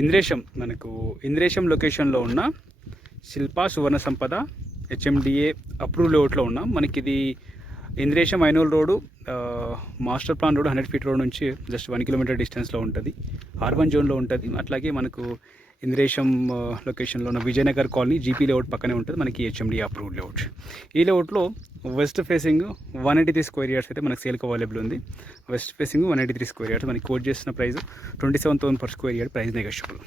ఇంద్రేశం లొకేషన్లో ఉన్న Shilpa Suvarna Sampada HMDA approve లేఅవుట్లో ఉన్నాం. మనకి ఇది Indresham Inole road, master plan road 100 feet road నుంచి జస్ట్ 1 కిలోమీటర్ డిస్టెన్స్లో ఉంటుంది. అర్బన్ జోన్లో ఉంటుంది. అట్లాగే మనకు ఇంద్రేశం లొకేషన్లో ఉన్న విజయనగర్ కాలనీ జీపీ లేఅవుట్ పక్కనే ఉంటుంది మనకి హెచ్ఎండిఏ అప్రూవ్డ్ లేఅవుట్. ఈ లేఅవుట్లో వెస్ట్ ఫేసింగ్ 183 స్క్వేర్ యార్డ్స్ అయితే మనకు సేల్కి అవైలబుల్ ఉంది. వెస్ట్ ఫేసింగ్ 183 స్క్వేర్ యార్డ్స్ మనకి కోట్ చేసిన price 27,000 per square yard, price negotiable.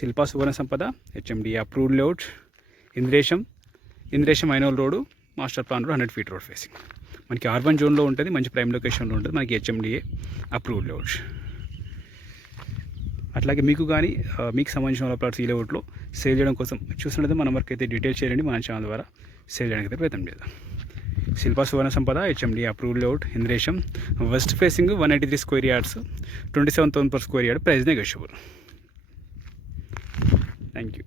Shilpa Suvarna Sampada HMDA approved layout, Indresham Inole road, master plan road 100 feet road facing మనకి అర్బన్ జోన్లో ఉంటుంది. మంచి ప్రైమ్ లొకేషన్లో ఉంటుంది మనకి హెచ్ఎండిఏ అప్రూవ్డ్ లేఅవుట్. అట్లాగే మీకు కానీ మీకు సంబంధించిన ప్లాట్స్ ఈ లేఅవుట్లో సేల్ చేయడం కోసం చూసినట్లయితే మన వరకు అయితే డీటెయిల్స్ చేయండి. మన ఛానల్ ద్వారా సేల్ చేయడానికి అయితే ప్రయత్నం చేద్దాం. Shilpa Suvarna Sampada HMDA approved layout, Indresham, west facing 183 square yards, 27,000 per square yard, price negotiable. Thank you.